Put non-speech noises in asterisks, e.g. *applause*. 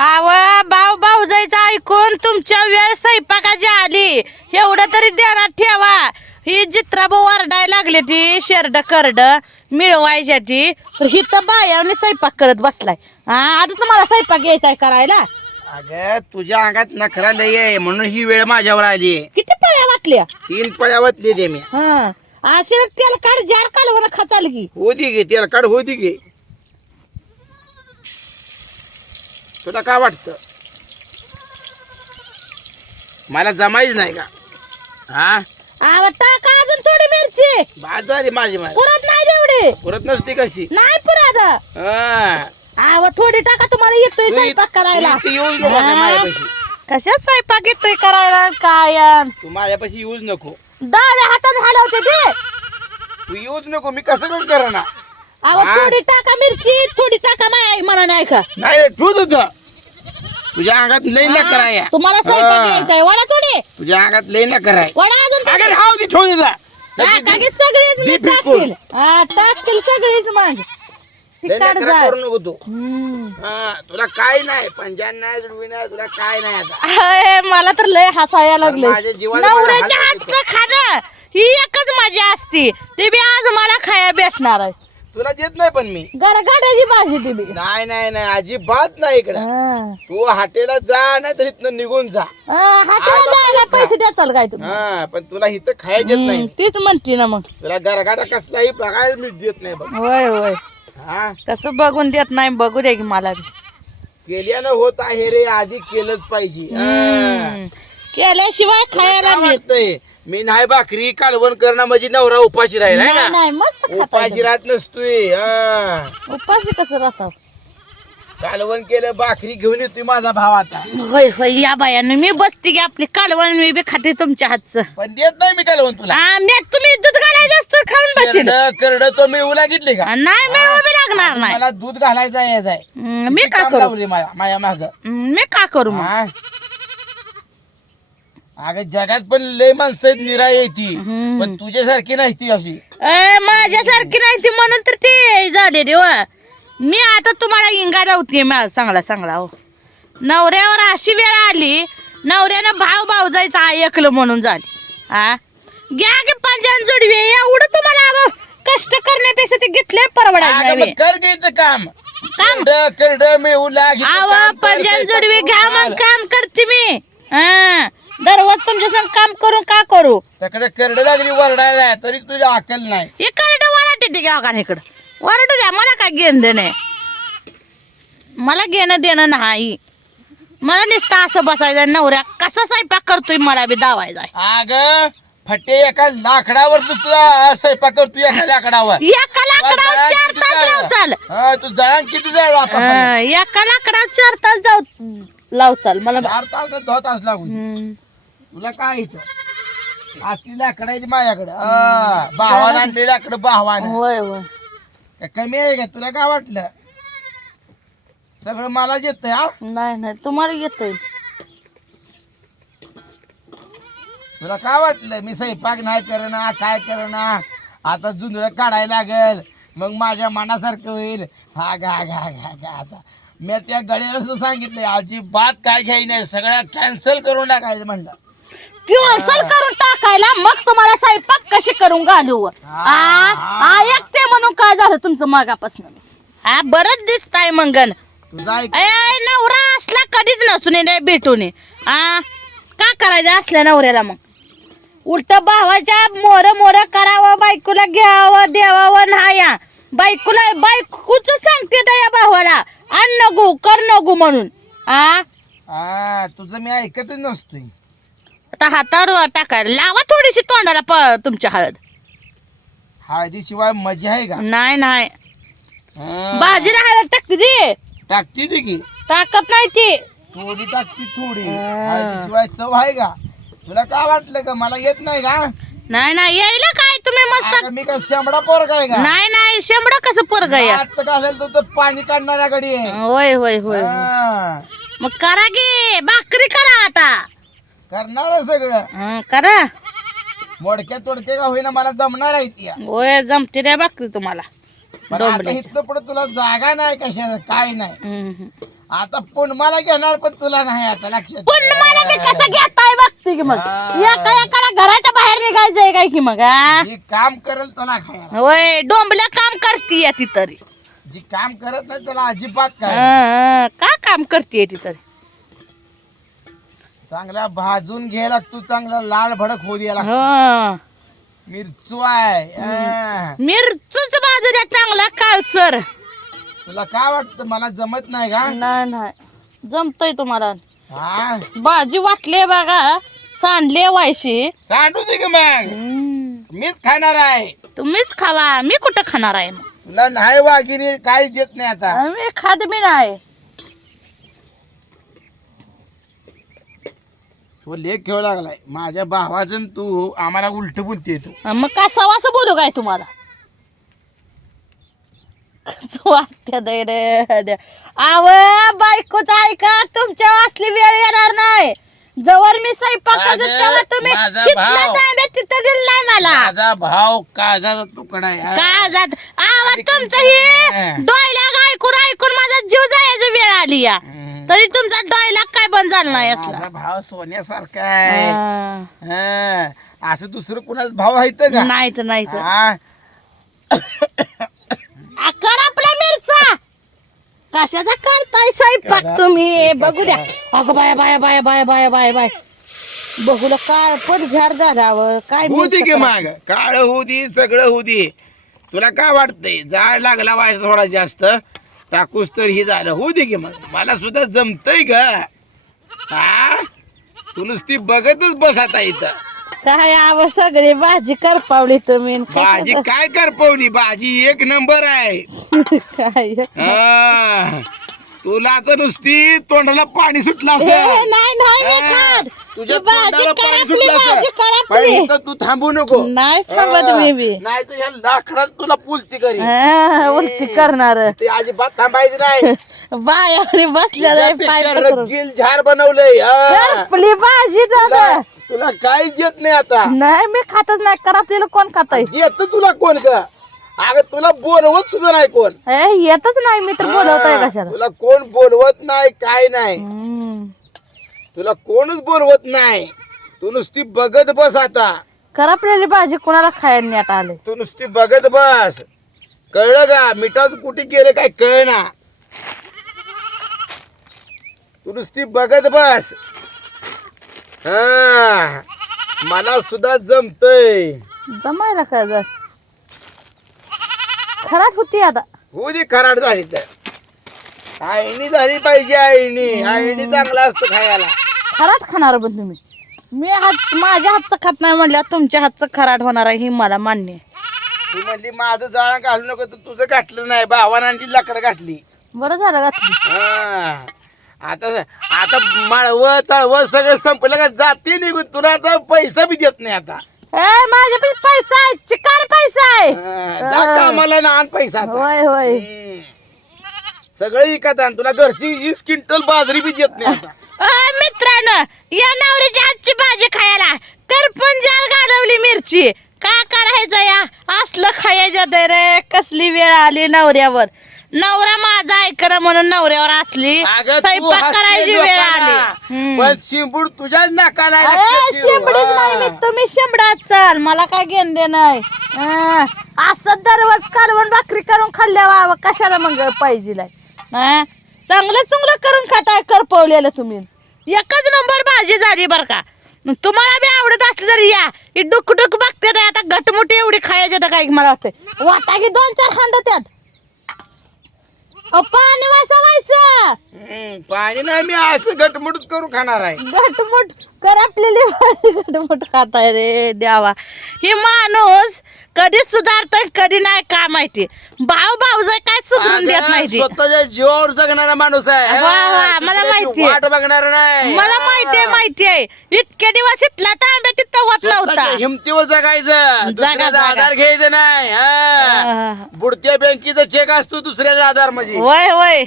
आव भाऊ भाऊ जायचं ऐकून तुमच्या वेळ स्वयंपाकाची आली. एवढं तरी ध्यानात ठेवा. ही जित्राभाऊ वरडायला लागली ती शेरड करड मिळवायच्या ती. तर ही तर बायाने स्वयंपाक करत बसलाय. हा आता तुम्हाला स्वयंपाक यायचाय करायला? अगं तुझ्या अंगात नखरा लय आहे म्हणून ही वेळ माझ्यावर आली. किती पळ्या वाटल्या? तीन पळ्या वाचली दे मी. हा. असे तेल काढ जार कालवण खचाल की. होती गे त्याला काढ होती गे तुला काय वाटतं? मला जमायच नाही का? हा? आव टाका अजून थोडी मिरची. बाजारी माझी माझी. पुरत नाही तेवढी पुरत नसते कशी? नाही पुरत. हा. आव थोडी टाका तुम्हाला येतोय तू स्वयंपाक करायला. तू इथं येऊच नको आता माझ्यापाशी. कशात स्वयंपाक येतोय करायला? काय तू माझ्यापाशी येऊच नको. डाव्या हातात हलवते ते तू येऊच नको मी कसं करणार अहो हा. थोडी टाका मिरची थोडी टाका माय म्हणा नाही का नाही रे, तू तुझं तुझ्या अंगात लई न कराया तुम्हाला स्वयंपाक हा. यायचाय. वडा थोडी तुझ्या अंगात लई न कराय वडा अजून थोडी. सगळीच मी दे फेकून. टाकतील हा टाकतील सगळीच माझ. लई नखरा करू नको तू. हम्म. हा, तुला काय नाही. पंजान नाही जुडवी नाही तुला काय नाही आता. अय, मला तर लय हसायला लागले माझ्या जीवाला मला नवऱ्याच्या हातचं खाणं ही एकच मजा असती. ते बी आज मला खाया भेटणार आहे. तुला देत नाही पण मी. गरगाड्याची भाजी ती बी. नाही नाही नाही अजिबात नाही इकडं. हा. तू हॉटेलला जा नाही तर इथनं निघून जा. हा, हाताला जायला पैसे द्याचाल काय तुम्ही? हा पण तुला इथं खायला देत हम्म, नाही. तीच म्हणते ना मग. तुला गरगाडा कसलाही बघायला मी देत नाही बघ. होय होय. हा? कसं बघून देत नाही बघू दे की मला बी. केल्यानं होत आहे रे आधी केलंच पाहिजे. हा. हम्म. केल्याशिवाय खायला काय मिळत वाटतंय? मी नाही भाकरी कालवण करणं म्हणजे नवरा उपाशी राहिला नाही ना? नाही, मस्त खाता उपाशी. राहत नसतोय हा. उपाशी कसं राहता कालवण केलं भाकरी घेऊन येतोय माझा भाव आता. होय होय या बायानं मी बसते की आपली कालवण मी बी खाते तुमच्या हातचं. पण देत नाही मी कालवण तुला. हा, मी तुम्ही दूध घालायचं असतं खाऊन बसेल. करड तो मिळवू लागितले का? नाही मिळवू बी लागणार नाही. मला दूध घालायचा यायचा आहे. हम्म, मी का काम करू? लावले माझ्या माझ्या माग? हम्म, मी का करू मग? अगं जगात पण लय माणसं आहेत निराळी आहे ती. पण तुझ्यासारखी नाही ती अशी. ए, माझ्यासारखी नाही ती म्हणून तर ते झाले रे वा मी आता तुम्हाला इंगा लावते मला चांगला चांगला हो. नवऱ्यावर अशी वेळ आली नवऱ्यानं भाव भाव जायचं ऐकलं म्हणून झाली. हा घ्या की पंजान जोडवे एवढं तुम्हाला अगं कष्ट करण्यापेक्षा ते अगं, नाही. मग कर काम. काम? करड मिळवू लाग इथं आव काम कर, पंजान स्वयंपाक जोडवे घ्या मग. काम करते मी. हा दररोज तुमच्या संग काम करून का करू? त्याकडे करड लागली वरडायला तरी तुझी अकल नाही. हे करड वराटे ते घ्या का इकडं. वराटे द्या मला काय घेणं देणं मला घेणं देणं नाही. मला नुसतं असं बसायचं नवऱ्या कसा स्वयंपाक करतोय मला बी दावायचा अग फटे एका लाकडावर तू तुला स्वयंपाक करतो एका लाकडावर. एका लाकडावर चार तास लाव चाल. हा, तू जळण किती जळ हा, एका लाकडावर चार तास जाऊ लाव चाल मला चार तास दहा तास लागू हम्म. तुला काय इथं असली लाकडं आहे ती माझ्याकडे. हा, भावानं आणली लाकडं भावानं. होय होय. काय कमी आहे का? तुला काय वाटलं? सगळं मला येत हा? नाही नाही तुम्हाला येतोय. तुला काय वाटलं? मी स्वयंपाक नाही करणार काय करणार? आता जुंधळ काढायला लागल. मग माझ्या मनासारखं होईल. हा गा गा गा गा आता मी त्या गड्याला सुद्धा सांगितलंय अजिबात काय घ्याय नाही. सगळं कॅन्सल करून टाकायचं म्हणलं. कॅन्सल करून टाकायला मग तुम्हाला स्वयंपाक कशी करून घालू? आ? आ, एकटे म्हणून काय झालं तुमचं मागापासून? हा बरंच दिसताय मंगन. तुझा ऐक. ए नवरा असला कधीच नसून ये भेटून ये. आ का करायचं असल्या नवऱ्याला मग? उलट भावाच्या मोर मोर करावं बायकोला घ्यावं द्यावं नाया बायकोला बायकोच सांगते त्या भावाला. आण नगू कर नगू म्हणून. आ? हा तुझं मी ऐकतच नसतोय. आता हातावर टाकायला लावा थोडीशी तोंडाला प तुमच्या हळद. हळदीशिवाय मजा आहे का? नाही नाही. हा. भाजीला हळद टाकते ती. टाकती ती की? टाकत नाही ती. थोडी टाकती थोडी. हळदीशिवाय चव आहे का? तुला काय वाटलं का? मला येत नाही का? नाही नाही. यायला काय? तुम्ही मस्त अगं, मी काय शेंबडा पोर काय का? नाही नाही. शेंबडा कसं पोरग या आता घालेल तर तो पाणी काढणाऱ्या आहे होय होय होय. मग करा की. भाकरी करा आता. करणार आहे सगळं. हं, करा. मोडक्या तोडके का होईना मला जमणार आहे ती होय जमते रे भाकरी तुम्हाला. पण आता इथनं पुढे तुला जागा नाही कशा काय नाही. हं, हं. आता मला घेणार पण तुला नाही आता लक्षात. पण मला मी कसं घेताय बघते की मग? हा. एका एकाला घराच्या बाहेर निघायचंय काय की मग हा? जी काम करल तुला खायला. होय डोंबल्या काम करतीये ती तरी. जी काम करत नाही त्याला अजिबात काय हं, का काम करतीये ती तरी? चांगला भाजून घ्यायला तू चांगला लाल भडक होऊ द्यायला हं. मिरचू आहे हा. मिरचूच बाजू द्या चांगला काळसर तुला काय वाटतं? मला जमत नाही का? नाही नाही. जमतय तुम्हाला. हा? भाजी वाटले बघा. सांडले वायशी. सांडू दे ग मग. हं. मीच खाणार आहे. तुम्हीच खावा. मी कुठं खाणार आहे? मग तुला नाही वागिनी काही देत नाही आता. मी खात मी नाही. तो लेख खेळ लागलाय. माझ्या भावाचं आणि तू आम्हाला उलट बोलते तू. मग का सवास बोलू काय तुम्हाला? आव बायकोच ऐका तुमच्या असली वेळ येणार नाही. जवळ मी स्वयंपाक करतो तेव्हा तुम्ही माझा भाव. मला माझा भाव तुकडा आहे. का जात आवाज तुमचं हा. डोयला ऐकून ऐकून माझा जीव जायची वेळ आली या. तरी तुमचा डोयला काय बंद झाला नाही असला माझा भाव सोन्यासारखा आहे हा. हा. असं दुसरं कुणाच भाव आहेत का नाही तर नाही तर हा. कर आपला मिरचा कशाचा करताय स्वयंपाक करा. तुम्ही बघू द्या अगं बाया बाया बाया बाया बाया बाया बाय बघू ला काय पण झाड झाडावं काय होऊ दे की माग. काळ होऊ दे सगळं होऊ दे. तुला काय वाटतंय? जाळ लागला व्हायचा थोडा जास्त. टाकूस तर ही झालं. होऊ दे की मग. मला सुद्धा जमतय ग. हा? तू नुसती बघतच बस आता इथं. काय आव सगळे भाजी करपावली तुम्ही भाजी काय करपवली? भाजी एक नंबर आहे. *laughs* काय? हा. तुला तर नुसती तोंडाला पाणी सुटलं नाही नाही मी हा. खात. तुझ्या ती भाजी तोंडाला पाणी करपली, सुटलं भाजी असं करपली. पण इथं तू थांबू नको नाही थांबत मी बी नाही तर ह्या लाकडात तुला पुलती करी हा, उलटी करणार ते अजिबात थांबायचं नाही बाया आणि बसल्या जाय पाय त्यापेक्षा पसरून. रगील झाड बनवलंय हा. करपली भाजी दादा तुला तुला काहीच देत नाही आता नाही मी खातच नाही करपलेलं कोण खातय येत तुला कोण का अगं तुला बोलवत सुद्धा नाही कोण. ए, येतच नाही मी तर बोलवताय कशाला. तुला कोण बोलवत नाही काय नाही. हम्म. तुला कोणच बोलवत नाही. तू नुसती बघत बस आता. करपलेली भाजी कोणाला खायला नेट आले. तू नुसती बघत बस. कळलं का? मिठाचं कुठे गेलं काय कळ ना तू नुसती बघत बस. हा. मला सुद्धा जमतय. जमायला काय जर? खराट होती आता. होऊ दे खराड झाली तर. आईनी झाली पाहिजे आईनी. आईनी चांगला असतं खायला. खराट खाणार पण तुम्ही. मी हात माझ्या हातचं खात नाही म्हणल्यावर तुमच्या हातचं खराट होणार आहे ही मला मान्य आहे. ती म्हणली माझं जाळं घालू नको तर तुझं घातलं नाही. भावानांची लाकडं घातली. बरं झालं घातली. हा. आता आता माळव तळव सगळं संपलं का जाते निघून. तुला आता पैसा बी देत नाही आता. ए माझ्या पैसा आहे चिकार पैसा आहे कामाला ना आण पैसा आता. होय होय. सगळं इकत आण तुला घरची वीस क्विंटल बाजरी बी देत नाही आता अय मित्रांनो या नवरीच्या हातची भाजी खायला करपण जार घालवली मिरची का करायचं या असलं खायचं दे रे कसली वेळ आली नवऱ्यावर नवरा माझा ऐकणं म्हणून नवऱ्यावर असली अगं, तू स्वयंपाक हसते करायची वेळ लोकांना. आली हम्म. पण शिंबूड तुझ्याच नाकाला आहे, अरे लक्षात ठेव. शिंबडीच तुम्ही शिंबडाच चाल. मला काय घेणं नाही असं दररोज कालवण भाकरी करून खाल्ल्या वा कशाला मग पाहिजे चांगलं चांगलं करून खाताय करपवलेलं तुम्ही. एकच नंबर भाजी झाली बर का. मग तुम्हाला बी आवडत असली जरी या. ही डुक डुक बघते आता घटमुटी एवढी खायची तर काय मला वाटतंय. वाटा की दोन चार खांड त्यात. पाणी वाचवायचं हम्म, पाणी नाही मी असं घटमुटच करून खाणार आहे. घटमुट करपलेली भाजी घटमुट खाताय रे द्यावा ही माणूस कधी सुधारतय कधी नाही काय माहिती. भाऊ काय सुधरून देत नाही ती. स्वतःच्या जीवावर जगणारा माणूस आहे वा, वा, मला दुसऱ्याची माहितीये. वाट बघणार नाही मला. माहितीये माहितीये इतके दिवस इथला तांब्या तिथं वतला होता हिमतीवर जगायचं दुसऱ्याचा जगा. आधार घ्यायचं नाही हा. हा. बुडत्या बँकेचा चेक असतो दुसऱ्याचा आधार म्हणजे वय वय